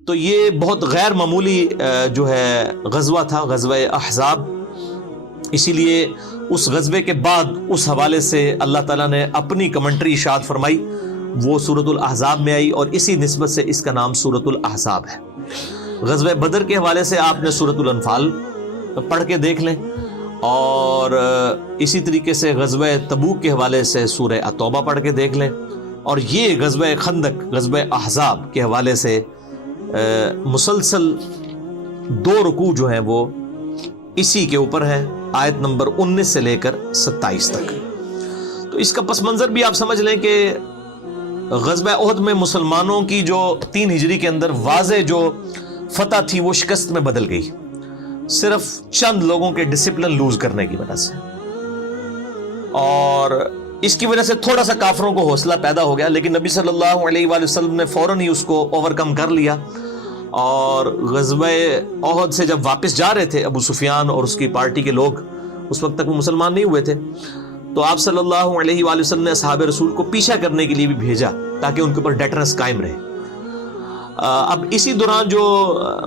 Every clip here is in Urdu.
تو یہ بہت غیر معمولی جو ہے غزوہ تھا، غزوہ احزاب. اسی لیے اس غزوے کے بعد اس حوالے سے اللہ تعالیٰ نے اپنی کمنٹری ارشاد فرمائی، وہ سورۃ الاحزاب میں آئی، اور اسی نسبت سے اس کا نام سورۃ الاحزاب ہے. غزوہ بدر کے حوالے سے آپ نے سورۃ الانفال پڑھ کے دیکھ لیں، اور اسی طریقے سے غزوہ تبوک کے حوالے سے سورہ التوبہ پڑھ کے دیکھ لیں، اور یہ غزوہ خندق، غزوہ احزاب کے حوالے سے مسلسل 2 رکوع جو ہیں وہ اسی کے اوپر ہیں، آیت نمبر 19 سے لے کر 27 تک. تو اس کا پس منظر بھی آپ سمجھ لیں کہ غزوہ احد میں مسلمانوں کی جو 3 ہجری کے اندر واضح جو فتح تھی وہ شکست میں بدل گئی، صرف چند لوگوں کے ڈسپلن لوز کرنے کی وجہ سے، اور اس کی وجہ سے تھوڑا سا کافروں کو حوصلہ پیدا ہو گیا. لیکن نبی صلی اللہ علیہ وآلہ وسلم نے فوراً ہی اس کو اوور کم کر لیا، اور غزوہ احد سے جب واپس جا رہے تھے ابو سفیان اور اس کی پارٹی کے لوگ، اس وقت تک وہ مسلمان نہیں ہوئے تھے، تو آپ صلی اللہ علیہ وآلہ وسلم نے اصحاب رسول کو پیچھا کرنے کے لیے بھی بھیجا تاکہ ان کے اوپر ڈیٹرنس قائم رہے. اب اسی دوران جو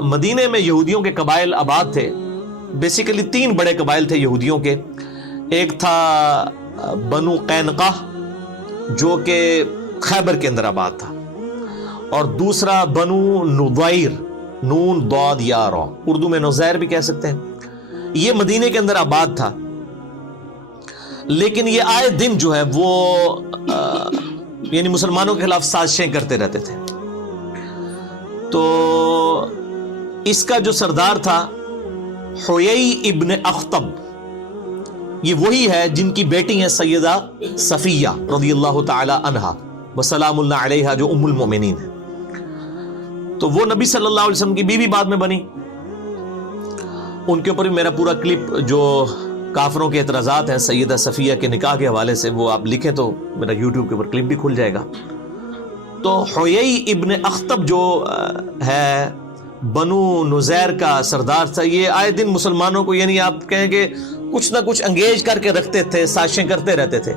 مدینے میں یہودیوں کے قبائل آباد تھے، بیسیکلی 3 بڑے قبائل تھے یہودیوں کے. ایک تھا بنو قینقاع جو کہ خیبر کے اندر آباد تھا، اور دوسرا بنو نضیر، نون ضاد یا را، اردو میں نزیر بھی کہہ سکتے ہیں. یہ مدینے کے اندر آباد تھا، لیکن یہ آئے دن جو ہے وہ یعنی مسلمانوں کے خلاف سازشیں کرتے رہتے تھے. تو اس کا جو سردار تھا حیی ابن اخطب، یہ وہی ہے جن کی بیٹی ہیں سیدہ صفیہ رضی اللہ تعالی عنہا وسلام اللہ علیہا، جو ام المؤمنین ہے. تو وہ نبی صلی اللہ علیہ وسلم کی بیوی بعد میں بنی. ان کے اوپر بھی میرا پورا کلپ جو کافروں کے اعتراضات ہیں سیدہ صفیہ کے نکاح کے حوالے سے، وہ آپ لکھیں تو میرا یوٹیوب کے اوپر کلپ بھی کھل جائے گا. تو حیی ابن اخطب جو ہے بنو نزیر کا سردار تھا، یہ آئے دن مسلمانوں کو یعنی آپ کہیں کہ کچھ نہ کچھ انگیج کر کے رکھتے تھے، سازشیں کرتے رہتے تھے.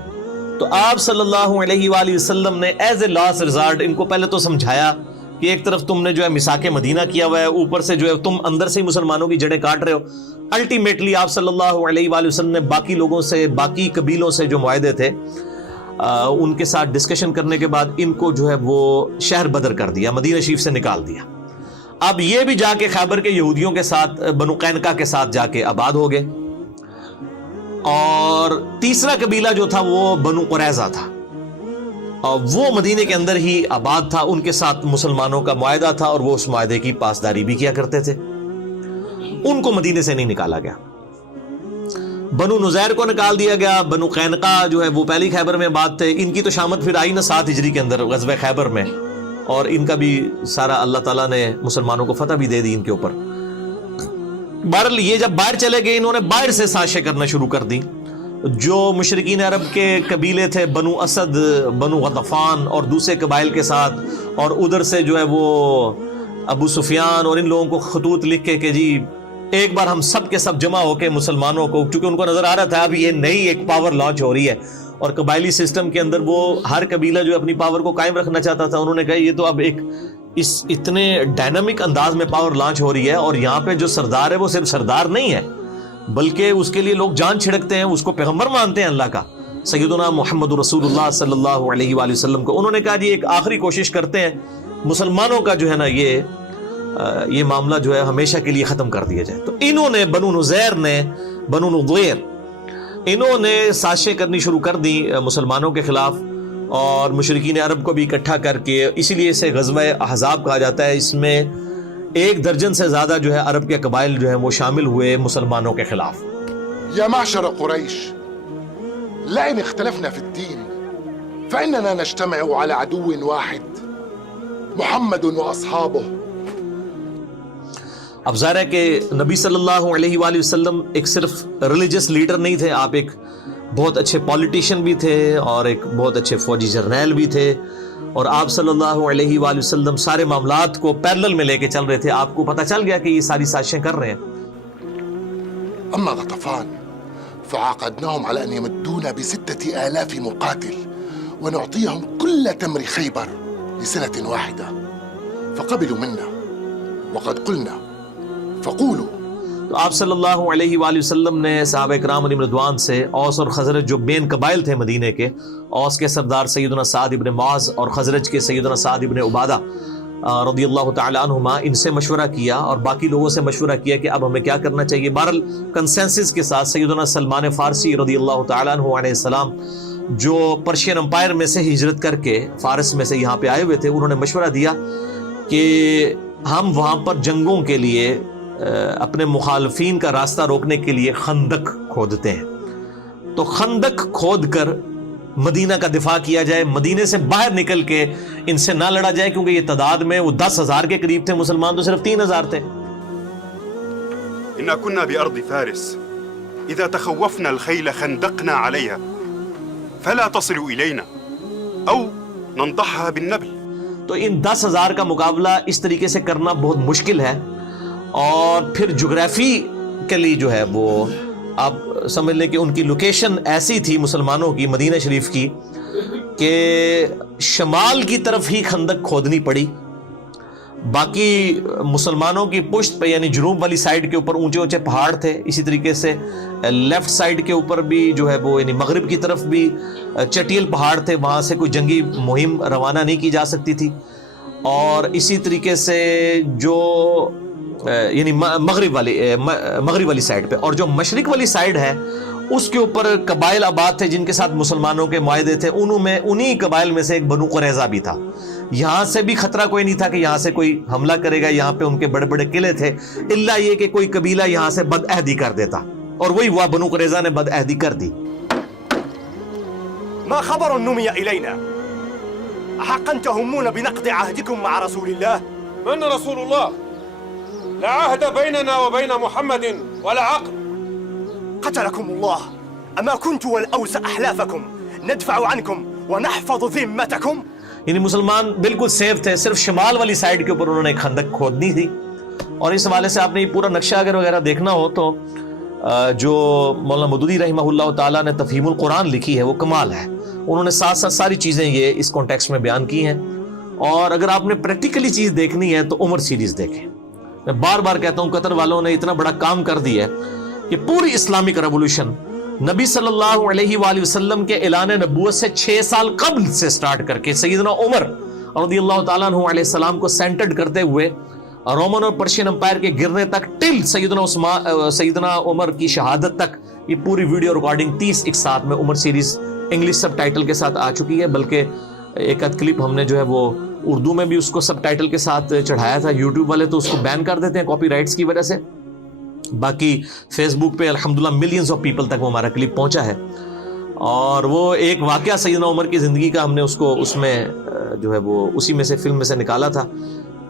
تو آپ صلی اللہ علیہ وآلہ وسلم نے ایز اے لاسٹ ریزارٹ ان کو پہلے تو سمجھایا کہ ایک طرف تم نے جو ہے میثاق مدینہ کیا ہوا ہے، اوپر سے جو ہے تم اندر سے ہی مسلمانوں کی جڑیں کاٹ رہے ہو. الٹیمیٹلی آپ صلی اللہ علیہ وآلہ وسلم نے باقی لوگوں سے، باقی قبیلوں سے جو معاہدے تھے ان کے ساتھ ڈسکشن کرنے کے بعد ان کو جو ہے وہ شہر بدر کر دیا، مدینہ شریف سے نکال دیا. اب یہ بھی جا کے خیبر کے یہودیوں کے ساتھ، بنو قینقاع کے ساتھ جا کے آباد ہو گئے. اور تیسرا قبیلہ جو تھا وہ بنو قریظہ تھا، اور وہ مدینے کے اندر ہی آباد تھا. ان کے ساتھ مسلمانوں کا معاہدہ تھا اور وہ اس معاہدے کی پاسداری بھی کیا کرتے تھے. ان کو مدینے سے نہیں نکالا گیا. بنو نزیر کو نکال دیا گیا. بنو قینقاع جو ہے وہ پہلی خیبر میں آباد تھے. ان کی تو شامت پھر آئی نا 7 ہجری کے اندر غزوہ خیبر میں، اور ان کا بھی سارا اللہ تعالیٰ نے مسلمانوں کو فتح بھی دے دی ان کے اوپر. بہرحال یہ جب باہر چلے گئے، انہوں نے باہر سے سازشیں کرنا شروع کر دی. جو مشرکین عرب کے قبیلے تھے، بنو اسد، بنو غطفان اور دوسرے قبائل کے ساتھ، اور ادھر سے جو ہے وہ ابو سفیان اور ان لوگوں کو خطوط لکھ کے کہ جی ایک بار ہم سب کے سب جمع ہو کے مسلمانوں کو، چونکہ ان کو نظر آ رہا تھا اب یہ نئی ایک پاور لانچ ہو رہی ہے، اور قبائلی سسٹم کے اندر وہ ہر قبیلہ جو اپنی پاور کو قائم رکھنا چاہتا تھا. انہوں نے کہا یہ تو اب ایک اس اتنے ڈائنامک انداز میں پاور لانچ ہو رہی ہے، اور یہاں پہ جو سردار ہے وہ صرف سردار نہیں ہے بلکہ اس کے لیے لوگ جان چھڑکتے ہیں، اس کو پیغمبر مانتے ہیں اللہ کا، سیدنا محمد رسول اللہ صلی اللہ علیہ وآلہ وسلم کو. انہوں نے کہا جی ایک آخری کوشش کرتے ہیں، مسلمانوں کا جو ہے نا یہ معاملہ جو ہے ہمیشہ کے لیے ختم کر دیا جائے. تو انہوں نے بنو نزیر نے، بنو نضیر، انہوں نے سازشیں کرنی شروع کر دی مسلمانوں کے خلاف، اور مشرکین عرب کو بھی اکٹھا کر کے، اسی لیے اسے غزوہ احزاب کہا جاتا ہے. اس میں 1 درجن سے زیادہ جو ہے عرب کے قبائل جو ہیں وہ شامل ہوئے مسلمانوں کے خلاف. یا معشر قریش، لئن اختلفنا في الدين فإننا نجتمع على عدو واحد محمد واصحابه. اب ظاہر ہے کہ نبی صلی اللہ علیہ وآلہ وسلم ایک صرف ریلیجس لیڈر نہیں تھے، آپ ایک بہت اچھے پولیٹیشین بھی تھے اور ایک بہت اچھے فوجی جرنیل بھی تھے، اور آپ صلی اللہ علیہ وآلہ وسلم سارے معاملات کو پیرلل میں لے کے چل رہے تھے. آپ کو پتہ چل گیا کہ یہ ساری سازشیں کر رہے ہیں. اما غطفان فعاقدناهم على ان يمدونا ب6,000 مقاتل ونعطيهم كل تمر خيبر لسنة واحدة، فقبلوا منا وقد قلنا فقولوا. تو آپ صلی اللہ علیہ وآلہ وسلم نے صحابہ کرام علیہم رضوان سے اوس اور خزرج جو مین قبائل تھے مدینے کے، اوس کے سردار سیدنا سعد ابن معاذ اور خزرج کے سیدنا سعد ابن عبادہ رضی اللہ تعالی عنہما، ان سے مشورہ کیا اور باقی لوگوں سے مشورہ کیا کہ اب ہمیں کیا کرنا چاہیے. بہرحال کنسنسس کے ساتھ سیدنا سلمان فارسی رضی اللہ تعالی عنہ علیہ السلام، جو پرشین امپائر میں سے ہجرت کر کے فارس میں سے یہاں پہ آئے ہوئے تھے، انہوں نے مشورہ دیا کہ ہم وہاں پر جنگوں کے لیے اپنے مخالفین کا راستہ روکنے کے لیے خندق کھودتے ہیں. تو خندق کھود کر مدینہ کا دفاع کیا جائے، مدینے سے باہر نکل کے ان سے نہ لڑا جائے، کیونکہ یہ تعداد میں وہ 10,000 کے قریب تھے، مسلمان تو صرف 3,000 تھے. إنا كنا بأرض فارس إذا تخوفنا الخيل خندقنا عليها فلا تصل إلينا أو ننضحها بالنبل. تو ان 10,000 کا مقابلہ اس طریقے سے کرنا بہت مشکل ہے، اور پھر جغرافیکلی جو ہے وہ آپ سمجھ لیں کہ ان کی لوکیشن ایسی تھی مسلمانوں کی مدینہ شریف کی کہ شمال کی طرف ہی خندق کھودنی پڑی. باقی مسلمانوں کی پشت پہ یعنی جنوب والی سائیڈ کے اوپر اونچے اونچے پہاڑ تھے، اسی طریقے سے لیفٹ سائیڈ کے اوپر بھی جو ہے وہ یعنی مغرب کی طرف بھی چٹیل پہاڑ تھے، وہاں سے کوئی جنگی مہم روانہ نہیں کی جا سکتی تھی. اور اسی طریقے سے جو یعنی مغرب والی سائیڈ پہ، اور جو مشرق والی سائیڈ ہے اس کے اوپر قبائل آباد تھے جن کے ساتھ مسلمانوں کے معاہدے تھے. انہی قبائل میں سے ایک بنو قریظہ بھی تھا. یہاں سے بھی خطرہ کوئی نہیں تھا کہ یہاں سے کوئی حملہ کرے گا، یہاں پہ ان کے بڑے بڑے قلعے تھے، الا یہ کہ کوئی قبیلہ یہاں سے بد عہدی کر دیتا، اور وہی ہوا، بنو قریظہ نے بد عہدی کر دی. ما خبر نمي إلينا أحقا تهمون بنقض عهدكم مع رسول الله؟ من رسول الله؟ لا عهد بيننا وبين محمد ولا عقد. قتلكم الله. أما كنت والأوس أحلافكم ندفع عنكم ونحفظ ذمتكم. یعنی مسلمان بالکل سیف تھے، صرف شمال والی سائیڈ کے اوپر انہوں نے ایک خندق کھودنی تھی. اور اس حوالے سے آپ نے یہ پورا نقشہ اگر وغیرہ دیکھنا ہو تو جو مولانا مودودی رحمہ اللہ تعالیٰ نے تفہیم القرآن لکھی ہے وہ کمال ہے. انہوں نے ساتھ ساتھ ساری چیزیں یہ اس کانٹیکسٹ میں بیان کی ہیں. اور اگر آپ نے پریکٹیکلی چیز دیکھنی ہے تو عمر سیریز دیکھیں. میں بار بار کہتا ہوں قطر والوں نے اتنا بڑا کام کر دیا ہے کہ پوری اسلامک ریولوشن نبی صلی اللہ علیہ وآلہ وسلم کے اعلان نبوت سے 6 سال قبل سے سٹارٹ کر کے سیدنا عمر رضی اللہ تعالیٰ عنہ علیہ السلام کو سینٹرڈ کرتے ہوئے رومن اور پرشین امپائر کے گرنے تک ٹل سیدنا عمر کی شہادت تک، یہ پوری ویڈیو ریکارڈنگ 30 ایک ساتھ میں عمر سیریز انگلش سب ٹائٹل کے ساتھ آ چکی ہے. بلکہ ایک ادھ کلپ ہم نے جو ہے وہ اردو میں بھی اس کو سب ٹائٹل کے ساتھ چڑھایا تھا. یوٹیوب والے تو اس کو بین کر دیتے ہیں کاپی رائٹس کی وجہ سے. باقی فیس بک پہ الحمدللہ ملینز آف پیپل تک وہ ہمارا کلپ پہنچا ہے. اور وہ ایک واقعہ سیدنا عمر کی زندگی کا ہم نے اس میں جو ہے وہ اسی میں سے فلم میں سے نکالا تھا.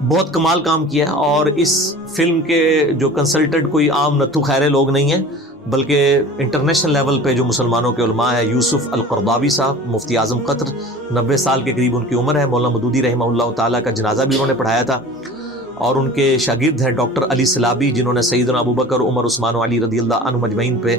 بہت کمال کام کیا. اور اس فلم کے جو کنسلٹنٹ کوئی عام نتھو خیرے لوگ نہیں ہیں، بلکہ انٹرنیشنل لیول پہ جو مسلمانوں کے علماء ہیں، یوسف القرضاوی صاحب مفتی اعظم قطر، 90 سال کے قریب ان کی عمر ہے. مولانا مودودی رحمہ اللہ تعالیٰ کا جنازہ بھی انہوں نے پڑھایا تھا. اور ان کے شاگرد ہیں ڈاکٹر علی سلابی، جنہوں نے سیدنا ابوبکر، عمر، عثمان و علی رضی اللہ عنہم اجمعین پہ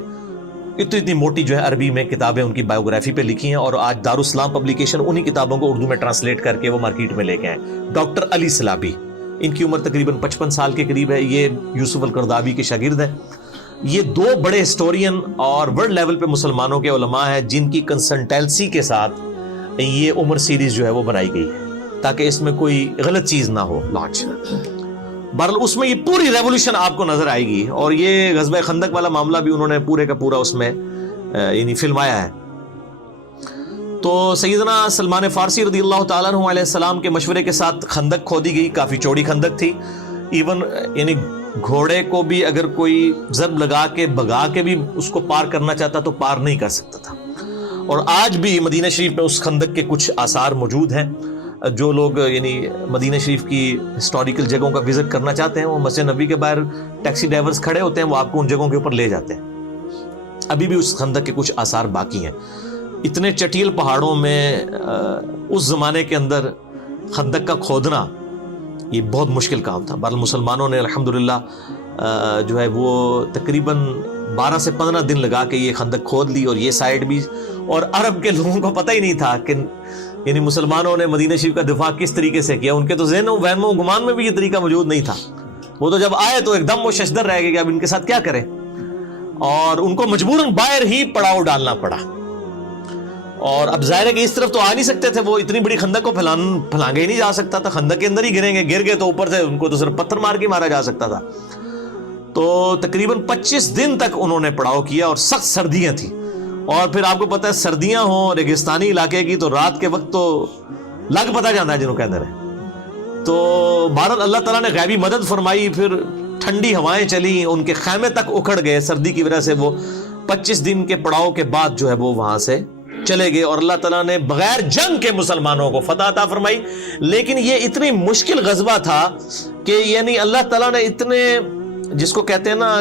اتنی موٹی جو ہے عربی میں کتابیں ان کی بایوگرافی پہ لکھی ہیں. اور آج دارالاسلام پبلیکیشن انہی کتابوں کو اردو میں ٹرانسلیٹ کر کے وہ مارکیٹ میں لے کے ہیں. ڈاکٹر علی سلابی، ان کی عمر تقریباً 55 سال کے قریب ہے. یہ یوسف القرضاوی کے شاگرد ہیں. یہ 2 بڑے ہسٹورین اور ورلڈ لیول پہ مسلمانوں کے علماء ہیں جن کی کنسلٹنسی کے ساتھ یہ عمر سیریز جو ہے وہ بنائی گئی ہے تاکہ اس میں کوئی غلط چیز نہ ہو لانچ. بہرحال اس میں یہ پوری ریولوشن آپ کو نظر آئے گی. اور یہ غزوہ خندق والا معاملہ بھی انہوں نے پورے کا پورا اس میں یعنی فلمایا ہے. تو سیدنا سلمان فارسی رضی اللہ تعالیٰ عنہ علیہ السلام کے مشورے کے ساتھ خندق کھودی گئی. کافی چوڑی خندق تھی. ایون یعنی گھوڑے کو بھی اگر کوئی ضرب لگا کے بھگا کے بھی اس کو پار کرنا چاہتا تو پار نہیں کر سکتا تھا. اور آج بھی مدینہ شریف میں اس خندق کے کچھ آثار موجود ہیں. جو لوگ یعنی مدینہ شریف کی ہسٹوریکل جگہوں کا وزٹ کرنا چاہتے ہیں، وہ مسجد نبوی کے باہر ٹیکسی ڈرائیورز کھڑے ہوتے ہیں، وہ آپ کو ان جگہوں کے اوپر لے جاتے ہیں. ابھی بھی اس خندق کے کچھ آثار باقی ہیں. اتنے چٹیل پہاڑوں میں اس زمانے کے اندر خندق کا کھودنا یہ بہت مشکل کام تھا. بہرحال مسلمانوں نے الحمدللہ جو ہے وہ تقریباً 12 سے 15 دن لگا کے یہ خندق کھود لی. اور یہ سائڈ بھی، اور عرب کے لوگوں کو پتہ ہی نہیں تھا کہ یعنی مسلمانوں نے مدینہ شریف کا دفاع کس طریقے سے کیا. ان کے تو ذہن و وہم و گمان میں بھی یہ طریقہ موجود نہیں تھا. وہ تو جب آئے تو ایک دم وہ ششدر رہ گئے کہ اب ان کے ساتھ کیا کریں، اور ان کو مجبوراً باہر ہی پڑاؤ ڈالنا پڑا. اور اب ظاہر ہے کہ اس طرف تو آ نہیں سکتے تھے، وہ اتنی بڑی خندق کو پھلانگے ہی نہیں جا سکتا تھا، خندق کے اندر ہی گریں گے، گر گئے تو اوپر سے ان کو تو صرف پتھر مار کے مارا جا سکتا تھا. تو تقریباً 25 دن تک انہوں نے پڑاؤ کیا، اور سخت سردیاں تھیں، اور پھر آپ کو پتہ ہے سردیاں ہوں ریگستانی علاقے کی تو رات کے وقت تو لگ پتہ جانا ہے جنہوں کے اندر ہے. تو بہرحال اللہ تعالیٰ نے غیبی مدد فرمائی، پھر ٹھنڈی ہوائیں چلی، ان کے خیمے تک اکھڑ گئے سردی کی وجہ سے. وہ 25 دن کے پڑاؤ کے بعد جو ہے وہ وہاں سے چلے گئے، اور اللہ تعالیٰ نے بغیر جنگ کے مسلمانوں کو فتح عطا فرمائی. لیکن یہ اتنی مشکل غزوہ تھا کہ یعنی اللہ تعالیٰ نے اتنے، جس کو کہتے ہیں نا،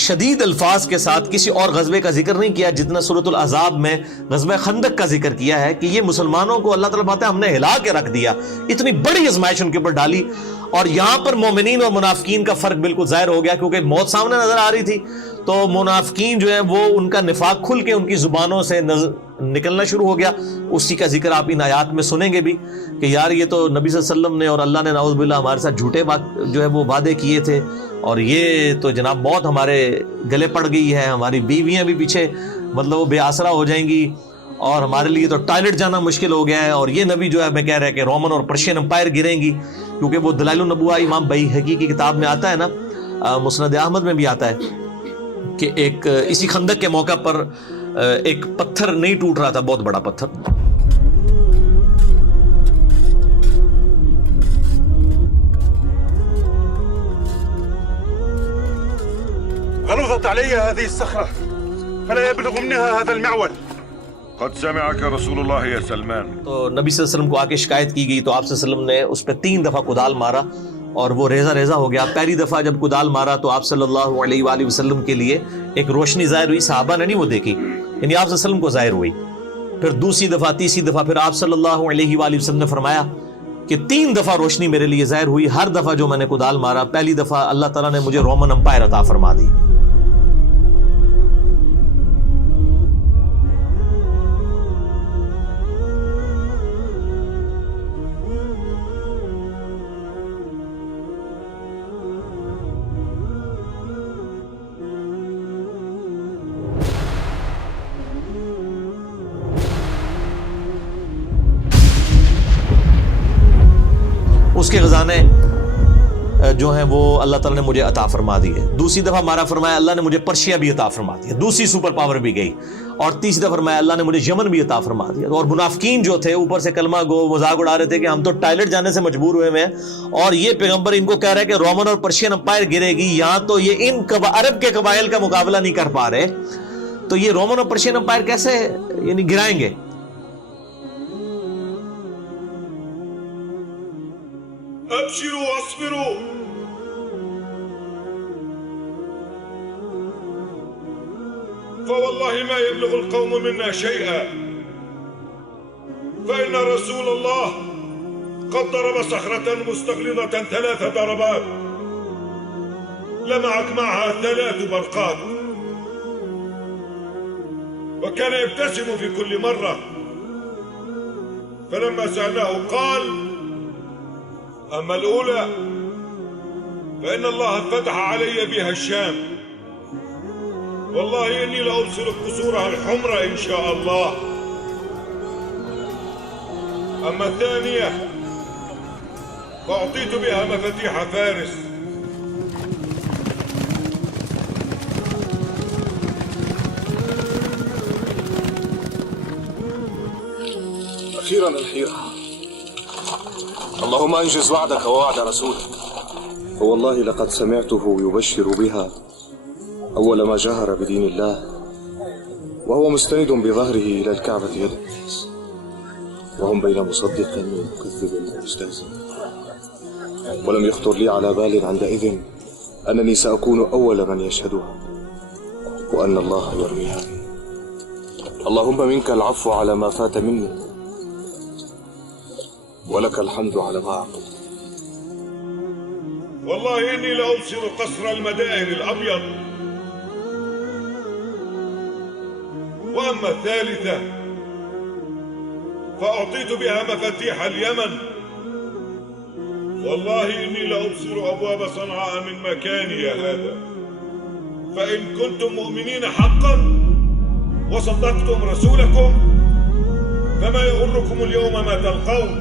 شدید الفاظ کے ساتھ کسی اور غزوے کا ذکر نہیں کیا جتنا سورۃ الاحزاب میں غزوہ خندق کا ذکر کیا ہے، کہ یہ مسلمانوں کو اللہ تعالیٰ بات ہے ہم نے ہلا کے رکھ دیا، اتنی بڑی آزمائش ان کے اوپر ڈالی. اور یہاں پر مومنین اور منافقین کا فرق بالکل ظاہر ہو گیا، کیونکہ موت سامنے نظر آ رہی تھی. تو منافقین جو ہے وہ ان کا نفاق کھل کے ان کی زبانوں سے نکلنا شروع ہو گیا. اسی کا ذکر آپ ان آیات میں سنیں گے بھی کہ یار یہ تو نبی صلی اللہ علیہ وسلم نے اور اللہ نے نعوذ باللہ ہمارے ساتھ جھوٹے جو ہے وہ وعدے کیے تھے، اور یہ تو جناب موت ہمارے گلے پڑ گئی ہے، ہماری بیویاں بھی پیچھے مطلب وہ بے آسرا ہو جائیں گی، اور ہمارے لیے تو ٹوائلٹ جانا مشکل ہو گیا ہے. اور یہ نبی جو ہے میں کہہ رہا ہے کہ رومن اور پرشین امپائر گریں گی، کیونکہ وہ دلائل النبوہ امام بیہقی کی کتاب میں آتا ہے نا، مسند احمد میں بھی آتا ہے کہ ایک اسی خندق کے موقع پر ایک پتھر نہیں ٹوٹ رہا تھا، بہت بڑا پتھر. غلظت علي هذه الصخرة فلا يبلغ منها هذا المعول. قد سمعك رسول الله يا سلمان. تو نبی صلی اللہ علیہ وسلم کو آ کے شکایت کی گئی، تو آپ صلی اللہ علیہ وسلم نے اس پہ 3 دفعہ کدال مارا اور وہ ریزہ ریزہ ہو گیا. پہلی دفعہ جب کدال مارا تو آپ صلی اللہ علیہ وآلہ وسلم کے لیے ایک روشنی ظاہر ہوئی، صحابہ نے نہیں وہ دیکھی، یعنی آپ صلی اللہ علیہ وسلم کو ظاہر ہوئی. پھر دوسری دفعہ، تیسری دفعہ، پھر آپ صلی اللہ علیہ وآلہ وسلم نے فرمایا کہ 3 دفعہ روشنی میرے لیے ظاہر ہوئی، ہر دفعہ جو میں نے کدال مارا پہلی دفعہ اللہ تعالیٰ نے مجھے رومن امپائر عطا فرما دی. اس کے خزانے جو ہیں وہ اللہ تعالیٰ نے مجھے عطا فرما دیے. دوسری دفعہ مارا فرمایا اللہ نے مجھے پرشیا بھی عطا فرما دیا، دوسری سپر پاور بھی گئی. اور تیسری دفعہ فرمایا اللہ نے مجھے یمن بھی عطا فرما دیا. اور منافقین جو تھے اوپر سے کلمہ گو مذاق اڑا رہے تھے کہ ہم تو ٹائلٹ جانے سے مجبور ہوئے ہیں، اور یہ پیغمبر ان کو کہہ رہا ہے کہ رومن اور پرشین امپائر گرے گی. یہاں تو یہ ان عرب کے قبائل کا مقابلہ نہیں کر پا رہے، تو یہ رومن اور پرشین امپائر کیسے یعنی گرائیں گے؟ ابشروا واصبروا فوالله ما يبلغ القوم منا شيئا فإن رسول الله قد ضرب صخرة مستغلظة 3 ضربات لمعت معها 3 برقات وكان يبتسم في كل مرة. فلما سألناه قال أما الأولى فإن الله فتح علي بها الشام والله إني لأبصر قصورها الحمر إن شاء الله. أما الثانية فأعطيت بها مفاتيح فارس أخيرا الحيرة. اللهم أنجز وعدك ووعد رسولك. فوالله لقد سمعته يبشر بها أول ما جهر بدين الله وهو مستند بظهره إلى الكعبة يد الناس وهم بين مصدق ومكذب ومستهزئ. ولم يخطر لي على بال عندئذ أنني سأكون أول من يشهدها وأن الله يرويها. اللهم منك العفو على ما فات مني ولك الحمد على ما أعطيت. والله إني لأبصر قصر المدائن الأبيض. وأما الثالثة فأعطيت بها مفاتيح اليمن والله إني لأبصر أبواب صنعاء من مكاني هذا، فإن كنتم مؤمنين حقا وصدقتم رسولكم فما يغركم اليوم ما تلقون،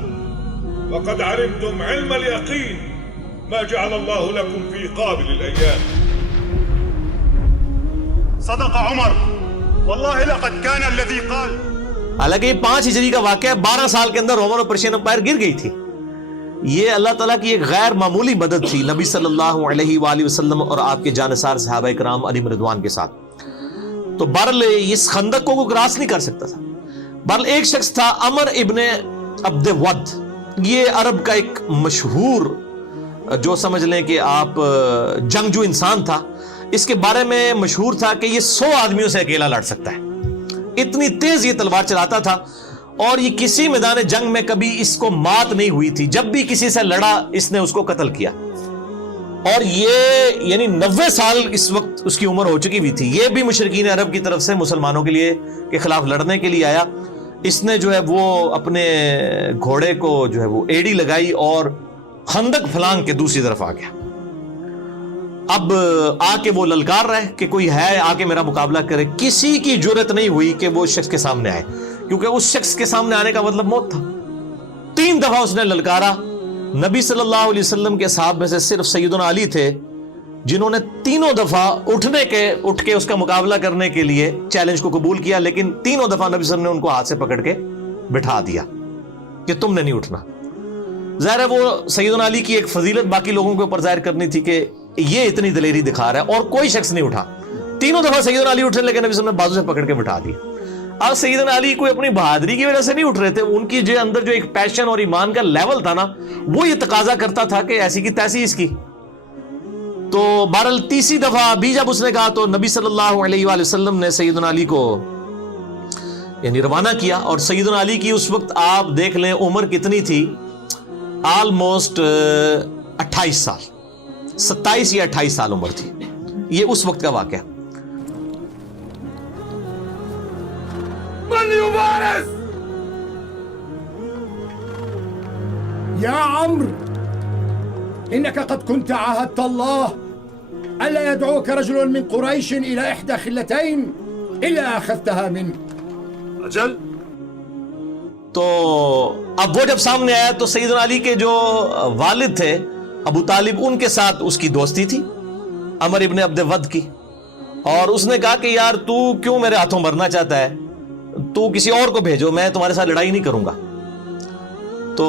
وقد علمتم علم اليقين ما جعل الله لكم في قابل الأيام. صدق عمر والله لقد كان الذي قال. حالانکہ یہ 5 ہجری کا واقعہ ہے، 12 سال کے اندر رومن اور پرشین امپائر گر گئی تھی. یہ اللہ تعالیٰ کی ایک غیر معمولی مدد تھی نبی صلی اللہ علیہ وآلہ وسلم اور آپ کے جانثار صحابہ کرام علیہم رضوان کے ساتھ. تو بہرحال اس خندق کو کراس نہیں کر سکتا تھا. بہرحال ایک شخص تھا عمر ابن عبد ود، یہ عرب کا ایک مشہور جو سمجھ لیں کہ آپ جنگجو انسان تھا. اس کے بارے میں مشہور تھا کہ یہ 100 آدمیوں سے اکیلا لڑ سکتا ہے، اتنی تیز یہ تلوار چلاتا تھا، اور یہ کسی میدان جنگ میں کبھی اس کو مات نہیں ہوئی تھی. جب بھی کسی سے لڑا اس نے اس کو قتل کیا. اور یہ یعنی 90 سال اس وقت اس کی عمر ہو چکی ہوئی تھی. یہ بھی مشرکین عرب کی طرف سے مسلمانوں کے لیے کے خلاف لڑنے کے لیے آیا. اس نے جو ہے وہ اپنے گھوڑے کو جو ہے وہ ایڑی لگائی اور خندق پھلانگ کے دوسری طرف آ گیا. اب آ کے وہ للکار رہے کہ کوئی ہے آ کے میرا مقابلہ کرے. کسی کی جرت نہیں ہوئی کہ وہ شخص کے سامنے آئے، کیونکہ اس شخص کے سامنے آنے کا مطلب موت تھا. 3 دفعہ اس نے للکارا. نبی صلی اللہ علیہ وسلم کے صحابہ میں سے صرف سیدنا علی تھے جنہوں نے 3 دفعہ اٹھ کے اس کا مقابلہ کرنے کے لیے چیلنج کو قبول کیا، لیکن 3 دفعہ نبی صلی اللہ علیہ وسلم نے ان کو ہاتھ سے پکڑ کے بٹھا دیا کہ تم نے نہیں اٹھنا. ظاہر ہے وہ سیدنا علی کی ایک فضیلت باقی لوگوں کے اوپر ظاہر کرنی تھی کہ یہ اتنی دلیری دکھا رہا ہے، اور کوئی شخص نہیں اٹھا. 3 دفعہ سیدنا علی اٹھے، لیکن نبی صلی اللہ علیہ وسلم نے بازو سے پکڑ کے بٹھا دیا. اب سیدنا علی کوئی اپنی بہادری کی وجہ سے نہیں اٹھ رہے تھے، ان کی جو اندر جو ایک پیشن اور ایمان کا لیول تھا نا، وہ یہ تقاضا کرتا تھا کہ ایسی کی تیسی اس کی. تو بہرحال 3 دفعہ بھی جب اس نے کہا تو نبی صلی اللہ علیہ وآلہ وسلم نے سیدنا علی کو یعنی روانہ کیا. اور سیدنا علی کی اس وقت آپ دیکھ لیں عمر کتنی تھی، آلموسٹ 28 سال، 27 یا 28 سال عمر تھی. یہ اس وقت کا واقعہ. من يبارز؟ يا عمرو إنك قد كنت عاهدت الله ألا يدعوك رجل من قريش إلى إحدى خلتين إلا أخذتها منه. أجل. تو اب وہ جب سامنے آیا تو سیدنا علی کے جو والد تھے ابو طالب، ان کے ساتھ اس کی دوستی تھی عمر ابن عبد ود کی. اور اس نے کہا کہ یار تو کیوں میرے ہاتھوں مرنا چاہتا ہے، تو کسی اور کو بھیجو، میں تمہارے ساتھ لڑائی نہیں کروں گا. تو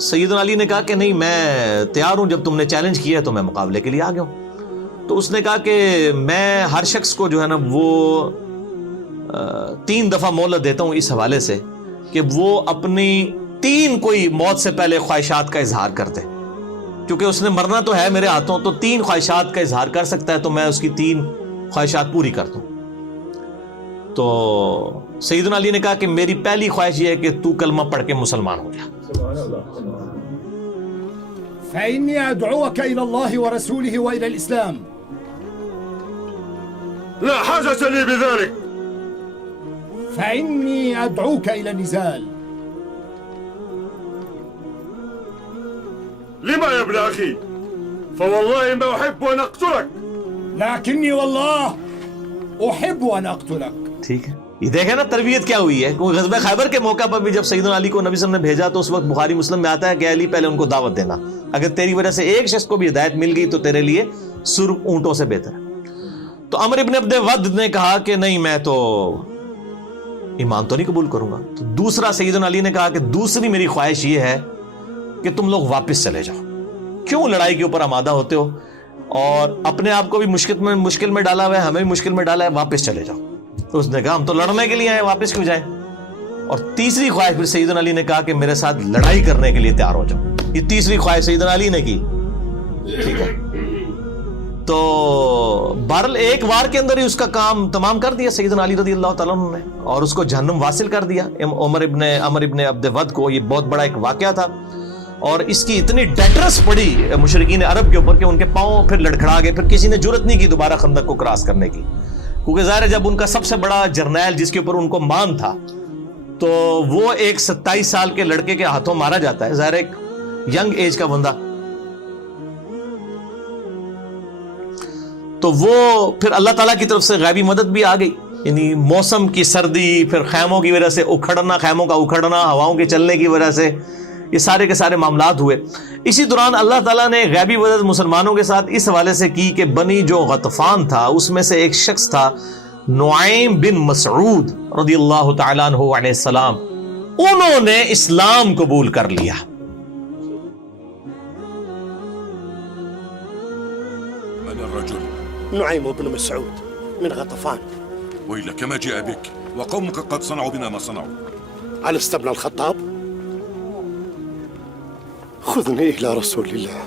سیدنا علی نے کہا کہ نہیں میں تیار ہوں، جب تم نے چیلنج کیا تو میں مقابلے کے لیے آ گیا ہوں. تو اس نے کہا کہ میں ہر شخص کو جو ہے نا وہ 3 دفعہ مہلت دیتا ہوں اس حوالے سے کہ وہ اپنی 3 کوئی موت سے پہلے خواہشات کا اظہار کر دے، کیونکہ اس نے مرنا تو ہے میرے ہاتھوں، تو 3 خواہشات کا اظہار کر سکتا ہے، تو میں اس کی 3 خواہشات پوری کر دوں. تو سیدنا علی نے کہا کہ میری پہلی خواہش یہ ہے کہ تو کلمہ پڑھ کے مسلمان ہو جا. فإني أدعوك إلى الله ورسوله وإلى الإسلام. لا حاجة لي بذلك. فإني أدعوك إلى النزال. لما يا ابن أخي؟ فوالله ما أحب أن أقتلك. لكني والله أحب أن أقتلك. ٹھیک ہے، یہ دیکھیں نا تربیت کیا ہوئی ہے. غزوہ خیبر کے موقع پر بھی جب سیدنا علی کو نبی صلی اللہ علیہ وسلم نے بھیجا تو اس وقت بخاری مسلم میں آتا ہے کہ علی پہلے ان کو دعوت دینا، اگر تیری وجہ سے ایک شخص کو بھی ہدایت مل گئی تو تیرے لیے سرخ اونٹوں سے بہتر ہے. تو عمر ابن عبد ود نے کہا کہ نہیں میں تو ایمان تو نہیں قبول کروں گا. تو دوسرا سیدنا علی نے کہا کہ دوسری میری خواہش یہ ہے کہ تم لوگ واپس چلے جاؤ، کیوں لڑائی کے اوپر آمادہ ہوتے ہو، اور اپنے آپ کو بھی مشکل میں ڈالا ہوا ہے، ہمیں بھی مشکل میں ڈالا ہے، واپس چلے جاؤ. تو اس نے کہا ہم تو لڑنے کے لیے آئے، واپس کیوں جائیں. اور تیسری خواہش پھر سیدنا علی نے کہا کہ میرے ساتھ لڑائی کرنے کے لیے تیار ہو جاؤ. یہ تیسری خواہش سیدنا علی نے کی. ٹھیک ہے، تو بہرحال ایک وار کے اندر ہی اس کا کام تمام کر دیا سیدنا علی رضی اللہ تعالیٰ عنہ نے، اور اس کو جہنم واصل کر دیا عمر ابن عبد ود کو. یہ بہت بڑا ایک واقعہ تھا، اور اس کی اتنی ڈیٹرس پڑی مشرکین عرب کے اوپر کہ ان کے پاؤں پھر لڑکھڑا گئے. پھر کسی نے جرت نہیں کی دوبارہ خندق کو کراس کرنے کی، کیونکہ ظاہر ہے جب ان کا سب سے بڑا جرنیل جس کے اوپر ان کو مان تھا تو وہ ایک 27 سال کے لڑکے کے ہاتھوں مارا جاتا ہے. ظاہر ایک ینگ ایج کا بندہ. تو وہ پھر اللہ تعالیٰ کی طرف سے غیبی مدد بھی آ گئی. یعنی موسم کی سردی، پھر خیموں کی وجہ سے اکھڑنا، خیموں کا اکھڑنا، ہواؤں کے چلنے کی وجہ سے یہ سارے کے سارے معاملات ہوئے. اسی دوران اللہ تعالیٰ نے غیبی مدد مسلمانوں کے ساتھ اس حوالے سے کی کہ بنی جو غطفان تھا اس میں سے ایک شخص تھا نعیم بن مسعود رضی اللہ تعالیٰ عنہ علیہ السلام، انہوں نے اسلام قبول کر لیا. من الرجل؟ نعيم بن مسعود من غطفان. ويلك ما جاء بك وقومك قد صنعوا بنا ما صنعوا. ألست ابن الخطاب؟ خذني إلى رسول الله.